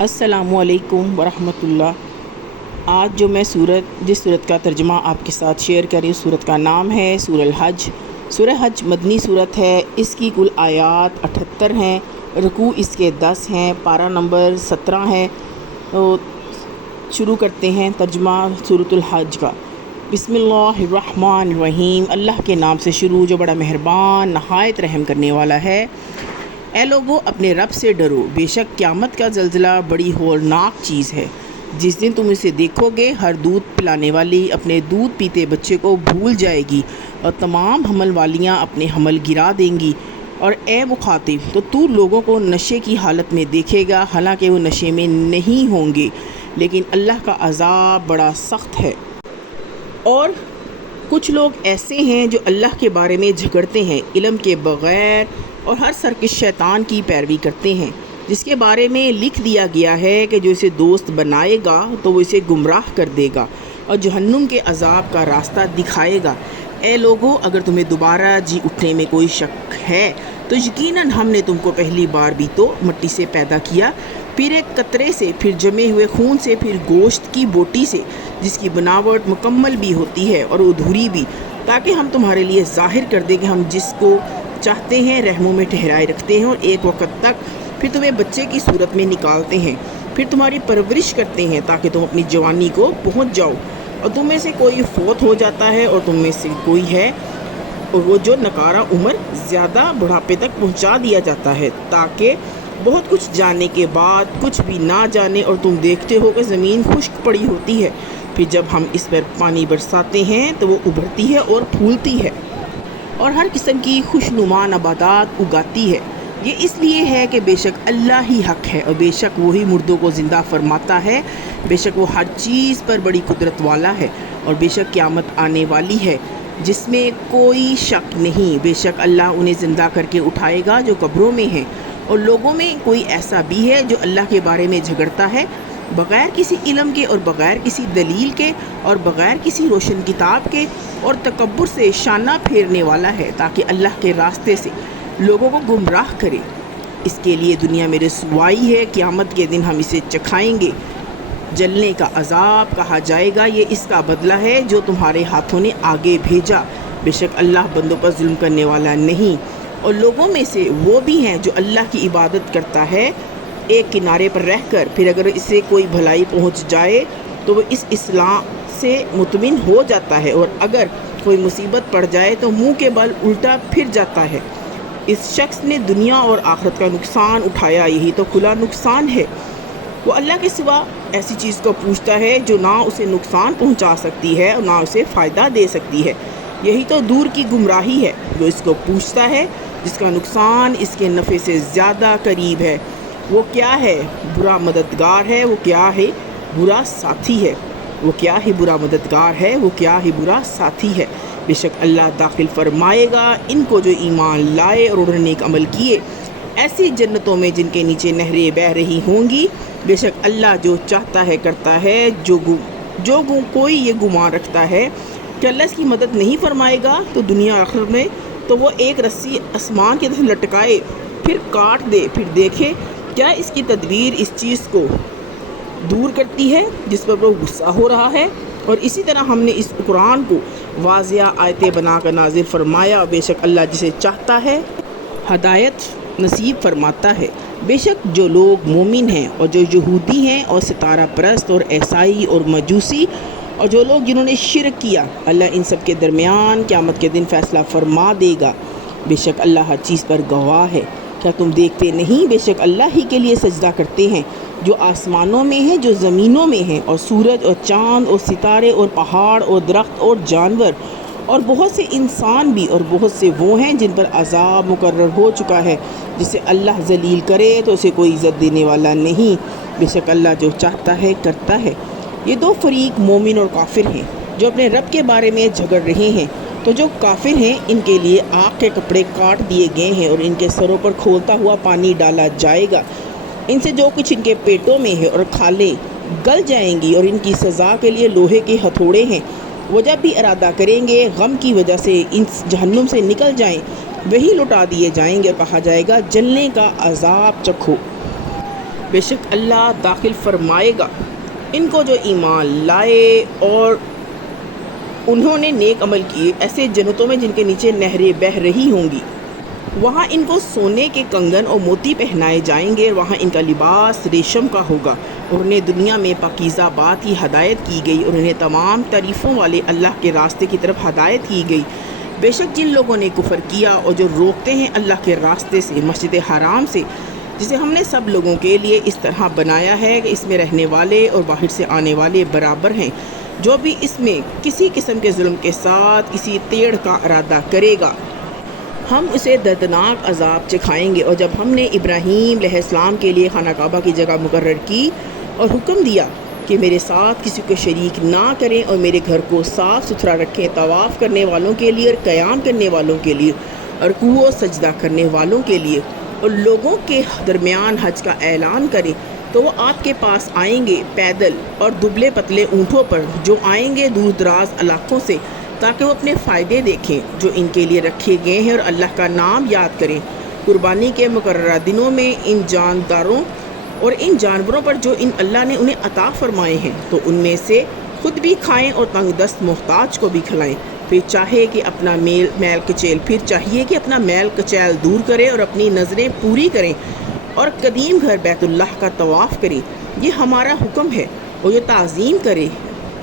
السلام علیکم ورحمۃ اللہ۔ آج جو میں جس صورت کا ترجمہ آپ کے ساتھ شیئر کر رہی ہوں، صورت کا نام ہے سورہ الحج۔ سورہ حج مدنی صورت ہے۔ اس کی کل آیات 78 ہیں، رکوع اس کے 10 ہیں، پارہ نمبر 17 ہے۔ تو شروع کرتے ہیں ترجمہ سورۃ الحج کا۔ بسم اللہ الرحمن الرحیم، اللہ کے نام سے شروع جو بڑا مہربان نہایت رحم کرنے والا ہے۔ اے لوگو، اپنے رب سے ڈرو، بے شک قیامت کا زلزلہ بڑی ہولناک چیز ہے۔ جس دن تم اسے دیکھو گے، ہر دودھ پلانے والی اپنے دودھ پیتے بچے کو بھول جائے گی، اور تمام حمل والیاں اپنے حمل گرا دیں گی۔ اور اے مخاطب، تو لوگوں کو نشے کی حالت میں دیکھے گا، حالانکہ وہ نشے میں نہیں ہوں گے، لیکن اللہ کا عذاب بڑا سخت ہے۔ اور کچھ لوگ ایسے ہیں جو اللہ کے بارے میں جھگڑتے ہیں علم کے بغیر، اور ہر سرکش شیطان کی پیروی کرتے ہیں، جس کے بارے میں لکھ دیا گیا ہے کہ جو اسے دوست بنائے گا تو وہ اسے گمراہ کر دے گا اور جہنم کے عذاب کا راستہ دکھائے گا۔ اے لوگو، اگر تمہیں دوبارہ جی اٹھنے میں کوئی شک ہے تو یقیناً ہم نے تم کو پہلی بار بھی تو مٹی سے پیدا کیا، پھر ایک قطرے سے، پھر جمے ہوئے خون سے، پھر گوشت کی بوٹی سے، جس کی بناوٹ مکمل بھی ہوتی ہے اور ادھوری بھی، تاکہ ہم تمہارے لیے ظاہر کر دیں کہ ہم جس کو چاہتے ہیں رحموں میں ٹھہرائے رکھتے ہیں، اور ایک وقت تک پھر تمہیں بچے کی صورت میں نکالتے ہیں، پھر تمہاری پرورش کرتے ہیں تاکہ تم اپنی جوانی کو پہنچ جاؤ، اور تم میں سے کوئی فوت ہو جاتا ہے اور تم میں سے کوئی ہے، اور وہ جو نکارہ عمر زیادہ بڑھاپے تک پہنچا دیا جاتا ہے، تاکہ بہت کچھ جاننے کے بعد کچھ بھی نہ جانے، اور تم دیکھتے ہو کہ زمین خشک پڑی ہوتی ہے، پھر جب ہم اس پر پانی برساتے ہیں تو وہ ابھرتی ہے اور پھولتی ہے اور ہر قسم کی خوشنما نباتات اگاتی ہے۔ یہ اس لیے ہے کہ بے شک اللہ ہی حق ہے، اور بے شک وہی مردوں کو زندہ فرماتا ہے، بے شک وہ ہر چیز پر بڑی قدرت والا ہے، اور بے شک قیامت آنے والی ہے جس میں کوئی شک نہیں۔ بے شک اللہ انہیں زندہ کر کے اٹھائے گا جو قبروں میں ہیں، اور لوگوں میں کوئی ایسا بھی ہے جو اللہ کے بارے میں جھگڑتا ہے بغیر کسی علم کے، اور بغیر کسی دلیل کے، اور بغیر کسی روشن کتاب کے، اور تکبر سے شانہ پھیرنے والا ہے، تاکہ اللہ کے راستے سے لوگوں کو گمراہ کرے۔ اس کے لیے دنیا میں رسوائی ہے، قیامت کے دن ہم اسے چکھائیں گے جلنے کا عذاب، کہا جائے گا یہ اس کا بدلہ ہے جو تمہارے ہاتھوں نے آگے بھیجا۔ بے شک اللہ بندوں پر ظلم کرنے والا نہیں۔ اور لوگوں میں سے وہ بھی ہیں جو اللہ کی عبادت کرتا ہے ایک کنارے پر رہ کر، پھر اگر اسے کوئی بھلائی پہنچ جائے تو وہ اس اصلاح سے مطمئن ہو جاتا ہے، اور اگر کوئی مصیبت پڑ جائے تو منہ کے بل الٹا پھر جاتا ہے۔ اس شخص نے دنیا اور آخرت کا نقصان اٹھایا، یہی تو کھلا نقصان ہے۔ وہ اللہ کے سوا ایسی چیز کو پوچھتا ہے جو نہ اسے نقصان پہنچا سکتی ہے اور نہ اسے فائدہ دے سکتی ہے، یہی تو دور کی گمراہی ہے۔ جو اس کو پوچھتا ہے جس کا نقصان اس کے نفع سے زیادہ قریب ہے، وہ کیا ہے برا مددگار ہے، وہ کیا ہے برا ساتھی ہے، وہ کیا ہی برا مددگار ہے، وہ کیا ہی برا ساتھی ہے۔ بے شک اللہ داخل فرمائے گا ان کو جو ایمان لائے اور انہوں نے نیک عمل کیے، ایسی جنتوں میں جن کے نیچے نہریں بہہ رہی ہوں گی۔ بے شک اللہ جو چاہتا ہے کرتا ہے۔ کوئی یہ گمان رکھتا ہے کہ اللہ اس کی مدد نہیں فرمائے گا تو دنیا آخرت میں، تو وہ ایک رسی آسمان کی طرف لٹکائے، پھر کاٹ دے، پھر دیکھے کیا اس کی تدبیر اس چیز کو دور کرتی ہے جس پر وہ غصہ ہو رہا ہے۔ اور اسی طرح ہم نے اس قرآن کو واضح آیتیں بنا کر نازل فرمایا۔ بے شک اللہ جسے چاہتا ہے ہدایت نصیب فرماتا ہے۔ بے شک جو لوگ مومن ہیں اور جو یہودی ہیں اور ستارہ پرست اور عیسائی اور مجوسی، اور جو لوگ جنہوں نے شرک کیا، اللہ ان سب کے درمیان قیامت کے دن فیصلہ فرما دے گا۔ بے شک اللہ ہر چیز پر گواہ ہے۔ کیا تم دیکھتے نہیں؟ بے شک اللہ ہی کے لیے سجدہ کرتے ہیں جو آسمانوں میں ہیں، جو زمینوں میں ہیں، اور سورج اور چاند اور ستارے اور پہاڑ اور درخت اور جانور، اور بہت سے انسان بھی، اور بہت سے وہ ہیں جن پر عذاب مقرر ہو چکا ہے۔ جسے اللہ ذلیل کرے تو اسے کوئی عزت دینے والا نہیں۔ بے شک اللہ جو چاہتا ہے کرتا ہے۔ یہ دو فریق مومن اور کافر ہیں جو اپنے رب کے بارے میں جھگڑ رہے ہیں۔ تو جو کافر ہیں ان کے لیے آگ کے کپڑے کاٹ دیے گئے ہیں، اور ان کے سروں پر کھولتا ہوا پانی ڈالا جائے گا۔ ان سے جو کچھ ان کے پیٹوں میں ہے اور کھالیں گل جائیں گی، اور ان کی سزا کے لیے لوہے کے ہتھوڑے ہیں۔ وہ جب بھی ارادہ کریں گے غم کی وجہ سے ان جہنم سے نکل جائیں، وہی لٹا دیے جائیں گے، اور کہا جائے گا جلنے کا عذاب چکھو۔ بے شک اللہ داخل فرمائے گا ان کو جو ایمان لائے اور انہوں نے نیک عمل کیے ایسے جنتوں میں جن کے نیچے نہریں بہہ رہی ہوں گی۔ وہاں ان کو سونے کے کنگن اور موتی پہنائے جائیں گے، اور وہاں ان کا لباس ریشم کا ہوگا، اور انہیں دنیا میں پاکیزہ بات کی ہدایت کی گئی، اور انہیں تمام تعریفوں والے اللہ کے راستے کی طرف ہدایت کی گئی۔ بے شک جن لوگوں نے کفر کیا اور جو روکتے ہیں اللہ کے راستے سے، مسجد حرام سے، جسے ہم نے سب لوگوں کے لیے اس طرح بنایا ہے کہ اس میں رہنے والے اور باہر سے آنے والے برابر ہیں، جو بھی اس میں کسی قسم کے ظلم کے ساتھ کسی تیڑھ کا ارادہ کرے گا ہم اسے دردناک عذاب چکھائیں گے۔ اور جب ہم نے ابراہیم علیہ السلام کے لیے خانہ کعبہ کی جگہ مقرر کی اور حکم دیا کہ میرے ساتھ کسی کو شریک نہ کریں اور میرے گھر کو صاف ستھرا رکھیں، طواف کرنے والوں کے لیے اور قیام کرنے والوں کے لیے اور رکوع و سجدہ کرنے والوں کے لیے، اور لوگوں کے درمیان حج کا اعلان کریں، تو وہ آپ کے پاس آئیں گے پیدل اور دبلے پتلے اونٹوں پر، جو آئیں گے دور دراز علاقوں سے، تاکہ وہ اپنے فائدے دیکھیں جو ان کے لیے رکھے گئے ہیں، اور اللہ کا نام یاد کریں قربانی کے مقررہ دنوں میں ان جانداروں اور ان جانوروں پر جو اللہ نے انہیں عطا فرمائے ہیں، تو ان میں سے خود بھی کھائیں اور تنگ دست محتاج کو بھی کھلائیں۔ پھر چاہیے کہ اپنا چاہیے کہ اپنا میل کچیل دور کریں اور اپنی نظریں پوری کریں اور قدیم گھر بیت اللہ کا طواف کریں۔ یہ ہمارا حکم ہے، اور جو تعظیم کرے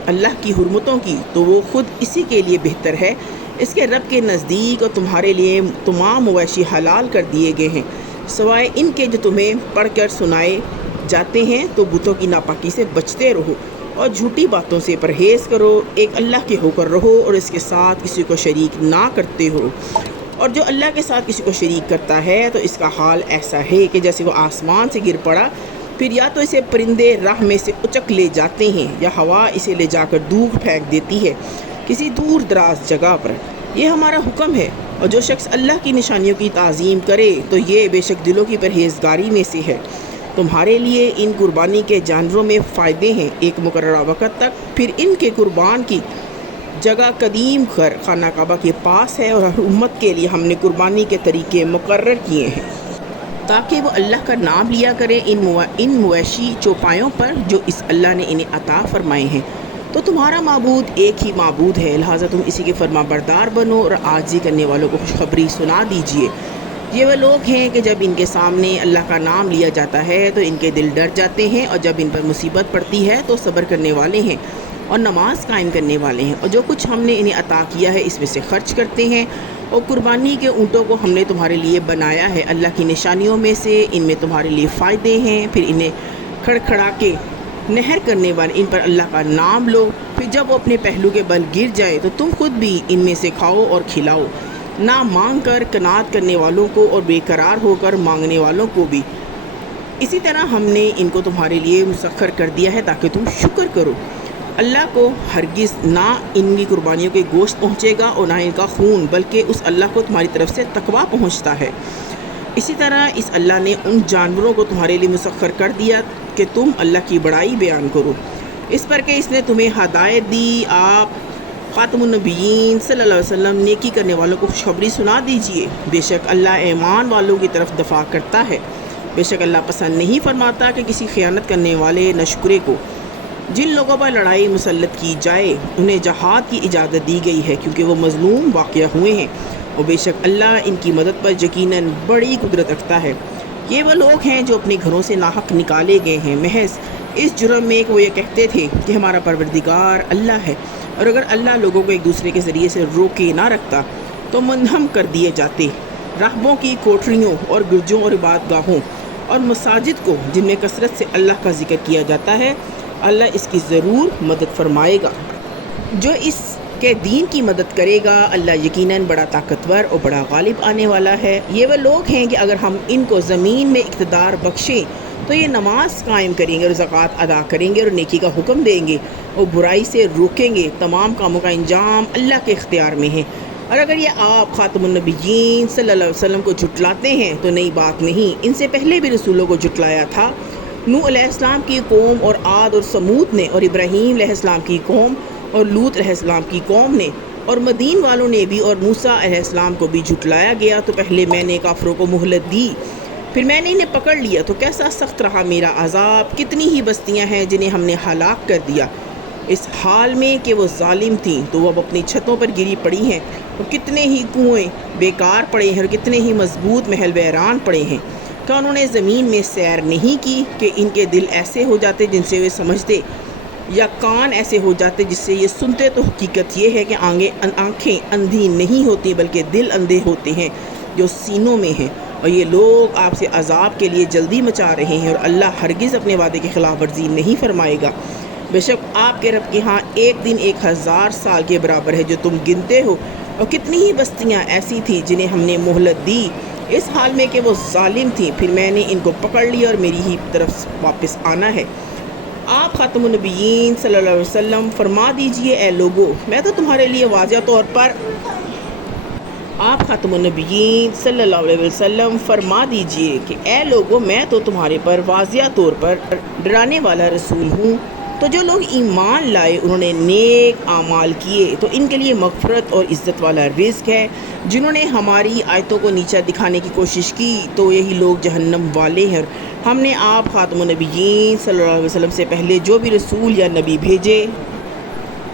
اللہ کی حرمتوں کی تو وہ خود اسی کے لیے بہتر ہے۔ اس کے رب کے نزدیک اور تمہارے لیے تمام مویشی حلال کر دیے گئے ہیں، سوائے ان کے جو تمہیں پڑھ کر سنائے جاتے ہیں، تو بتوں کی ناپاکی سے بچتے رہو اور جھوٹی باتوں سے پرہیز کرو، ایک اللہ کے ہو کر رہو اور اس کے ساتھ کسی کو شریک نہ کرتے ہو۔ اور جو اللہ کے ساتھ کسی کو شریک کرتا ہے تو اس کا حال ایسا ہے کہ جیسے وہ آسمان سے گر پڑا، پھر یا تو اسے پرندے راہ میں سے اچک لے جاتے ہیں، یا ہوا اسے لے جا کر دور پھینک دیتی ہے کسی دور دراز جگہ پر۔ یہ ہمارا حکم ہے، اور جو شخص اللہ کی نشانیوں کی تعظیم کرے تو یہ بے شک دلوں کی پرہیزگاری میں سے ہے۔ تمہارے لیے ان قربانی کے جانوروں میں فائدے ہیں ایک مقررہ وقت تک، پھر ان کے قربان کی جگہ قدیم گھر خانہ کعبہ کے پاس ہے، اور ہر امت کے لیے ہم نے قربانی کے طریقے مقرر کیے ہیں تاکہ وہ اللہ کا نام لیا کریں ان مویشی چوپایوں پر جو اس اللہ نے انہیں عطا فرمائے ہیں۔ تو تمہارا معبود ایک ہی معبود ہے، لہٰذا تم اسی کے فرما بردار بنو اور عاجزی کرنے والوں کو خوشخبری سنا دیجیے۔ یہ وہ لوگ ہیں کہ جب ان کے سامنے اللہ کا نام لیا جاتا ہے تو ان کے دل ڈر جاتے ہیں، اور جب ان پر مصیبت پڑتی ہے تو صبر کرنے والے ہیں اور نماز قائم کرنے والے ہیں، اور جو کچھ ہم نے انہیں عطا کیا ہے اس میں سے خرچ کرتے ہیں۔ اور قربانی کے اونٹوں کو ہم نے تمہارے لیے بنایا ہے اللہ کی نشانیوں میں سے، ان میں تمہارے لیے فائدے ہیں۔ پھر انہیں کھڑکھڑا کے نہر کرنے والے ان پر اللہ کا نام لو، پھر جب وہ اپنے پہلو کے بل گر جائے تو تم خود بھی ان میں سے کھاؤ اور کھلاؤ، نہ مانگ کر قناعت کرنے والوں کو اور بے قرار ہو کر مانگنے والوں کو بھی۔ اسی طرح ہم نے ان کو تمہارے لیے مسخر کر دیا ہے تاکہ تم شکر کرو۔ اللہ کو ہرگز نہ ان کی قربانیوں کے گوشت پہنچے گا اور نہ ان کا خون، بلکہ اس اللہ کو تمہاری طرف سے تقویٰ پہنچتا ہے۔ اسی طرح اس اللہ نے ان جانوروں کو تمہارے لیے مسخر کر دیا کہ تم اللہ کی بڑائی بیان کرو، اس پر کہ اس نے تمہیں ہدایت دی۔ آپ خاتم النبیین صلی اللہ علیہ وسلم نیکی کرنے والوں کو خوشخبری سنا دیجئے۔ بے شک اللہ ایمان والوں کی طرف دفاع کرتا ہے، بے شک اللہ پسند نہیں فرماتا کہ کسی خیانت کرنے والے نشکرے کو۔ جن لوگوں پر لڑائی مسلط کی جائے انہیں جہاد کی اجازت دی گئی ہے، کیونکہ وہ مظلوم واقع ہوئے ہیں، اور بے شک اللہ ان کی مدد پر یقیناً بڑی قدرت رکھتا ہے۔ یہ وہ لوگ ہیں جو اپنے گھروں سے ناحق نکالے گئے ہیں، محض اس جرم میں کہ وہ یہ کہتے تھے کہ ہمارا پروردگار اللہ ہے، اور اگر اللہ لوگوں کو ایک دوسرے کے ذریعے سے روکے نہ رکھتا تو منہدم کر دیے جاتے۔ راہبوں کی کوٹریوں اور گرجوں اور عبادت گاہوں اور مساجد کو جن میں کثرت سے اللہ کا ذکر کیا جاتا ہے، اللہ اس کی ضرور مدد فرمائے گا۔ جو اس کے دین کی مدد کرے گا اللہ یقیناً بڑا طاقتور اور بڑا غالب آنے والا ہے۔ یہ وہ لوگ ہیں کہ اگر ہم ان کو زمین میں اقتدار بخشیں تو یہ نماز قائم کریں گے اور زکوٰۃ ادا کریں گے اور نیکی کا حکم دیں گے اور برائی سے روکیں گے۔ تمام کاموں کا انجام اللہ کے اختیار میں ہے، اور اگر یہ آپ خاتم النبیین صلی اللہ علیہ وسلم کو جھٹلاتے ہیں تو نئی بات نہیں، ان سے پہلے بھی رسولوں کو جھٹلایا تھا۔ نوح علیہ السلام کی قوم اور عاد اور سمود نے، اور ابراہیم علیہ السلام کی قوم اور لوط علیہ السلام کی قوم نے، اور مدین والوں نے بھی، اور موسیٰ علیہ السلام کو بھی جھٹلایا گیا۔ تو پہلے میں نے کافروں کو مہلت دی پھر میں نے انہیں پکڑ لیا تو کیسا سخت رہا میرا عذاب، کتنی ہی بستیاں ہیں جنہیں ہم نے ہلاک کر دیا اس حال میں کہ وہ ظالم تھیں، تو وہ اب اپنی چھتوں پر گری پڑی ہیں، اور کتنے ہی کنویں بیکار پڑے ہیں، اور کتنے ہی مضبوط محل ویران پڑے ہیں۔ کیا انہوں نے زمین میں سیر نہیں کی کہ ان کے دل ایسے ہو جاتے جن سے وہ سمجھتے، یا کان ایسے ہو جاتے جس سے یہ سنتے؟ تو حقیقت یہ ہے کہ آنکھیں اندھی نہیں ہوتی بلکہ دل اندھے ہوتے ہیں جو سینوں میں ہیں، اور یہ لوگ آپ سے عذاب کے لیے جلدی مچا رہے ہیں، اور اللہ ہرگز اپنے وعدے کی خلاف ورزی نہیں فرمائے گا۔ بے شک آپ کے رب کے ہاں ایک دن 1000 سال کے برابر ہے جو تم گنتے ہو، اور کتنی ہی بستیاں ایسی تھیں جنہیں ہم نے مہلت دی اس حال میں کہ وہ ظالم تھیں، پھر میں نے ان کو پکڑ لیا اور میری ہی طرف واپس آنا ہے۔ آپ خاتم النبیین صلی اللہ علیہ وسلم فرما دیجئے، اے لوگو میں تو تمہارے لیے واضح طور پر آپ خاتم النبیین صلی اللہ علیہ وسلم فرما دیجئے کہ اے لوگو میں تو تمہارے پر واضح طور پر ڈرانے والا رسول ہوں۔ تو جو لوگ ایمان لائے انہوں نے نیک اعمال کیے تو ان کے لیے مغفرت اور عزت والا رزق ہے۔ جنہوں نے ہماری آیتوں کو نیچا دکھانے کی کوشش کی تو یہی لوگ جہنم والے ہیں۔ ہم نے آپ خاتم النبیین صلی اللہ علیہ وسلم سے پہلے جو بھی رسول یا نبی بھیجے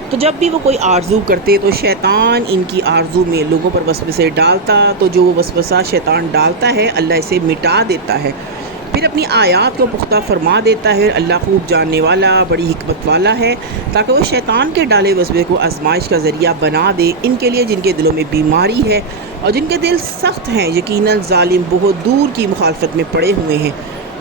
تو جب بھی وہ کوئی آرزو کرتے تو شیطان ان کی آرزو میں لوگوں پر وسوسے ڈالتا، تو جو وہ وسوسہ شیطان ڈالتا ہے اللہ اسے مٹا دیتا ہے، پھر اپنی آیات کو پختہ فرما دیتا ہے۔ اللہ خوب جاننے والا، بڑی حکمت والا ہے، تاکہ وہ شیطان کے ڈالے وسوسے کو آزمائش کا ذریعہ بنا دے ان کے لیے جن کے دلوں میں بیماری ہے اور جن کے دل سخت ہیں۔ یقیناً ظالم بہت دور کی مخالفت میں پڑے ہوئے ہیں،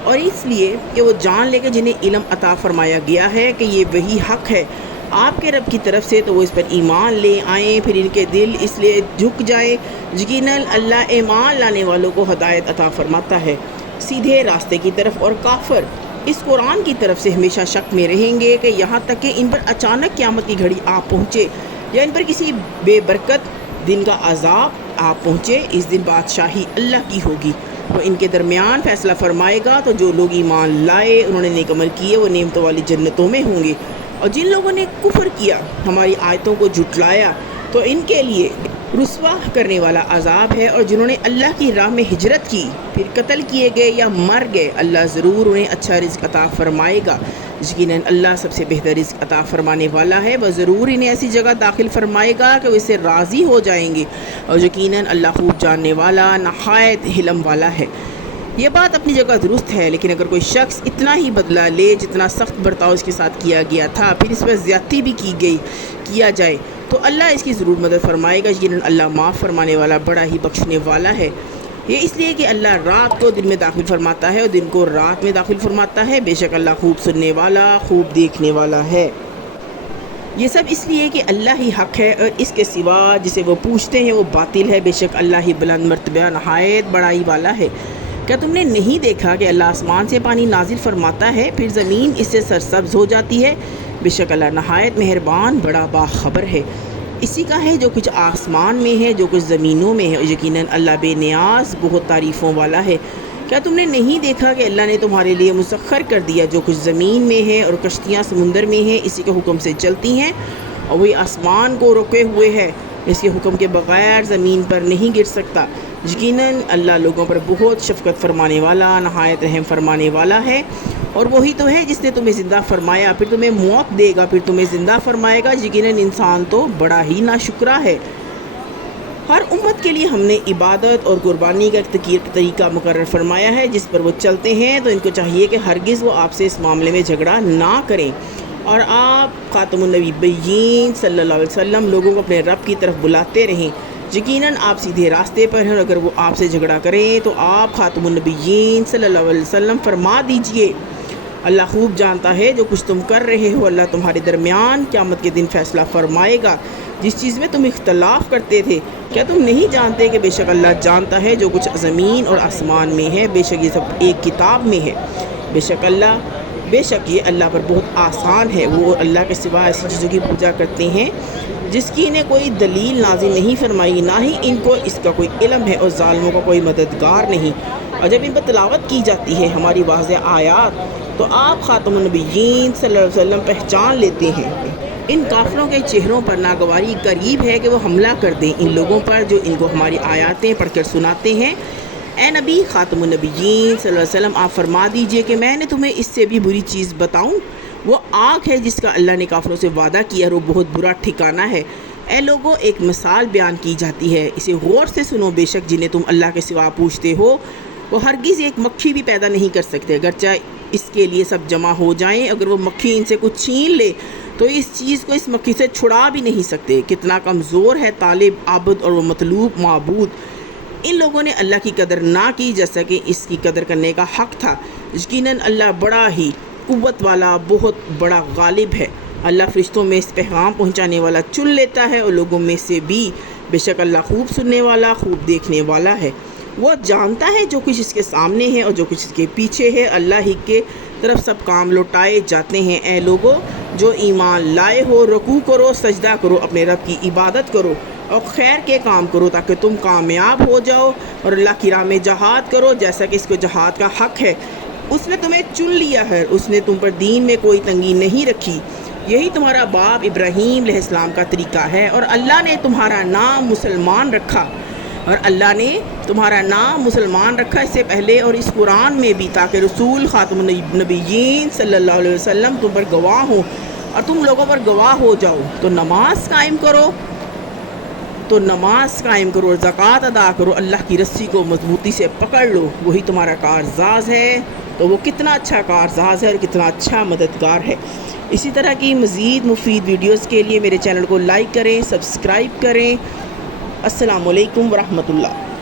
اور اس لیے کہ وہ جان لے کہ جنہیں علم عطا فرمایا گیا ہے کہ یہ وہی حق ہے آپ کے رب کی طرف سے، تو وہ اس پر ایمان لے آئیں، پھر ان کے دل اس لیے جھک جائیں۔ یقیناً اللہ ایمان لانے والوں کو ہدایت عطا فرماتا ہے سیدھے راستے کی طرف، اور کافر اس قرآن کی طرف سے ہمیشہ شک میں رہیں گے کہ یہاں تک کہ ان پر اچانک قیامت کی گھڑی آ پہنچے یا ان پر کسی بے برکت دن کا عذاب آ پہنچے۔ اس دن بادشاہی اللہ کی ہوگی، وہ ان کے درمیان فیصلہ فرمائے گا۔ تو جو لوگ ایمان لائے انہوں نے نیک عمل کیے وہ نعمتوں والی جنتوں میں ہوں گے، اور جن لوگوں نے کفر کیا ہماری آیتوں کو جھٹلایا تو ان کے لیے رسوا کرنے والا عذاب ہے۔ اور جنہوں نے اللہ کی راہ میں ہجرت کی پھر قتل کیے گئے یا مر گئے، اللہ ضرور انہیں اچھا رزق عطا فرمائے گا۔ یقیناً اللہ سب سے بہتر رزق عطا فرمانے والا ہے، وہ ضرور انہیں ایسی جگہ داخل فرمائے گا کہ وہ اس سے راضی ہو جائیں گے، اور یقیناً اللہ خوب جاننے والا نہایت حلم والا ہے۔ یہ بات اپنی جگہ درست ہے، لیکن اگر کوئی شخص اتنا ہی بدلہ لے جتنا سخت برتاؤ اس کے ساتھ کیا گیا تھا، پھر اس پر زیادتی بھی کیا جائے تو اللہ اس کی ضرور مدد فرمائے گا۔ یقیناً اللہ معاف فرمانے والا، بڑا ہی بخشنے والا ہے۔ یہ اس لیے کہ اللہ رات کو دن میں داخل فرماتا ہے اور دن کو رات میں داخل فرماتا ہے، بے شک اللہ خوب سننے والا، خوب دیکھنے والا ہے۔ یہ سب اس لیے کہ اللہ ہی حق ہے اور اس کے سوا جسے وہ پوچھتے ہیں وہ باطل ہے، بے شک اللہ ہی بلند مرتبہ نہایت بڑائی والا ہے۔ کیا تم نے نہیں دیکھا کہ اللہ آسمان سے پانی نازل فرماتا ہے پھر زمین اس سے سرسبز ہو جاتی ہے؟ بے شک اللہ نہایت مہربان، بڑا باخبر ہے۔ اسی کا ہے جو کچھ آسمان میں ہے، جو کچھ زمینوں میں ہے، اور یقیناً اللہ بے نیاز بہت تعریفوں والا ہے۔ کیا تم نے نہیں دیکھا کہ اللہ نے تمہارے لیے مسخر کر دیا جو کچھ زمین میں ہے، اور کشتیاں سمندر میں ہیں اسی کے حکم سے چلتی ہیں، اور وہی آسمان کو روکے ہوئے ہے، اس کے حکم کے بغیر زمین پر نہیں گر سکتا۔ یقیناً اللہ لوگوں پر بہت شفقت فرمانے والا، نہایت رحم فرمانے والا ہے۔ اور وہی تو ہے جس نے تمہیں زندہ فرمایا پھر تمہیں موت دے گا، پھر تمہیں زندہ فرمائے گا۔ یقیناً انسان تو بڑا ہی ناشکرا ہے۔ ہر امت کے لیے ہم نے عبادت اور قربانی کا ایک طریقہ مقرر فرمایا ہے جس پر وہ چلتے ہیں، تو ان کو چاہیے کہ ہرگز وہ آپ سے اس معاملے میں جھگڑا نہ کریں، اور آپ خاتم النبیین صلی اللہ علیہ وسلم لوگوں کو اپنے رب کی طرف بلاتے رہیں۔ یقیناً آپ سیدھے راستے پر ہیں، اور اگر وہ آپ سے جھگڑا کریں تو آپ خاتم النبیین صلی اللہ علیہ وسلم فرما دیجئے، اللہ خوب جانتا ہے جو کچھ تم کر رہے ہو۔ اللہ تمہارے درمیان قیامت کے دن فیصلہ فرمائے گا جس چیز میں تم اختلاف کرتے تھے۔ کیا تم نہیں جانتے کہ بے شک اللہ جانتا ہے جو کچھ زمین اور آسمان میں ہے، بے شک یہ سب ایک کتاب میں ہے۔ بے شک یہ اللہ پر بہت آسان ہے۔ وہ اللہ کے سوا ایسی چیزوں کی پوجا کرتے ہیں جس کی انہیں کوئی دلیل نازل نہیں فرمائی، نہ ہی ان کو اس کا کوئی علم ہے، اور ظالموں کا کوئی مددگار نہیں۔ اور جب ان پر تلاوت کی جاتی ہے ہماری واضح آیات تو آپ خاتم النبیین صلی اللہ علیہ وسلم پہچان لیتے ہیں۔ ان کافروں کے چہروں پر ناگواری قریب ہے کہ وہ حملہ کر دیں ان لوگوں پر جو ان کو ہماری آیاتیں پڑھ کر سناتے ہیں، اے نبی خاتم النبیین صلی اللہ علیہ وسلم آپ فرما دیجئے کہ میں نے تمہیں اس سے بھی بری چیز بتاؤں؟ وہ آگ ہے جس کا اللہ نے کافروں سے وعدہ کیا اور وہ بہت برا ٹھکانہ ہے۔ اے لوگوں، ایک مثال بیان کی جاتی ہے، اسے غور سے سنو۔ بے شک جنہیں تم اللہ کے سوا پوچھتے ہو وہ ہرگز ایک مکھی بھی پیدا نہیں کر سکتے، اگرچہ اس کے لیے سب جمع ہو جائیں۔ اگر وہ مکھی ان سے کچھ چھین لے تو اس چیز کو اس مکھی سے چھڑا بھی نہیں سکتے۔ کتنا کمزور ہے طالب عابد اور وہ مطلوب معبود۔ ان لوگوں نے اللہ کی قدر نہ کی جیسا کہ اس کی قدر کرنے کا حق تھا۔ یقیناً اللہ بڑا ہی قوت والا، بہت بڑا غالب ہے۔ اللہ فرشتوں میں اس پیغام پہنچانے والا چن لیتا ہے اور لوگوں میں سے بھی۔ بے شک اللہ خوب سننے والا، خوب دیکھنے والا ہے۔ وہ جانتا ہے جو کچھ اس کے سامنے ہے اور جو کچھ اس کے پیچھے ہے۔ اللہ ہی کے طرف سب کام لوٹائے جاتے ہیں۔ اے لوگو جو ایمان لائے ہو، رکوع کرو، سجدہ کرو، اپنے رب کی عبادت کرو اور خیر کے کام کرو تاکہ تم کامیاب ہو جاؤ، اور اللہ کی راہ میں جہاد کرو جیسا کہ اس کو جہاد کا حق ہے۔ اس نے تمہیں چن لیا ہے، اس نے تم پر دین میں کوئی تنگی نہیں رکھی۔ یہی تمہارا باپ ابراہیم علیہ السلام کا طریقہ ہے، اور اللہ نے تمہارا نام مسلمان رکھا اس سے پہلے اور اس قرآن میں بھی، تاکہ رسول خاتم النبیین صلی اللہ علیہ وسلم تم پر گواہ ہوں اور تم لوگوں پر گواہ ہو جاؤ۔ تو نماز قائم کرو اور زکوٰۃ ادا کرو، اللہ کی رسی کو مضبوطی سے پکڑ لو، وہی تمہارا کارساز ہے۔ تو وہ کتنا اچھا کارساز ہے اور کتنا اچھا مددگار ہے۔ اسی طرح کی مزید مفید ویڈیوز کے لیے میرے چینل کو لائک کریں، سبسکرائب کریں۔ السلام علیکم ورحمۃ اللہ۔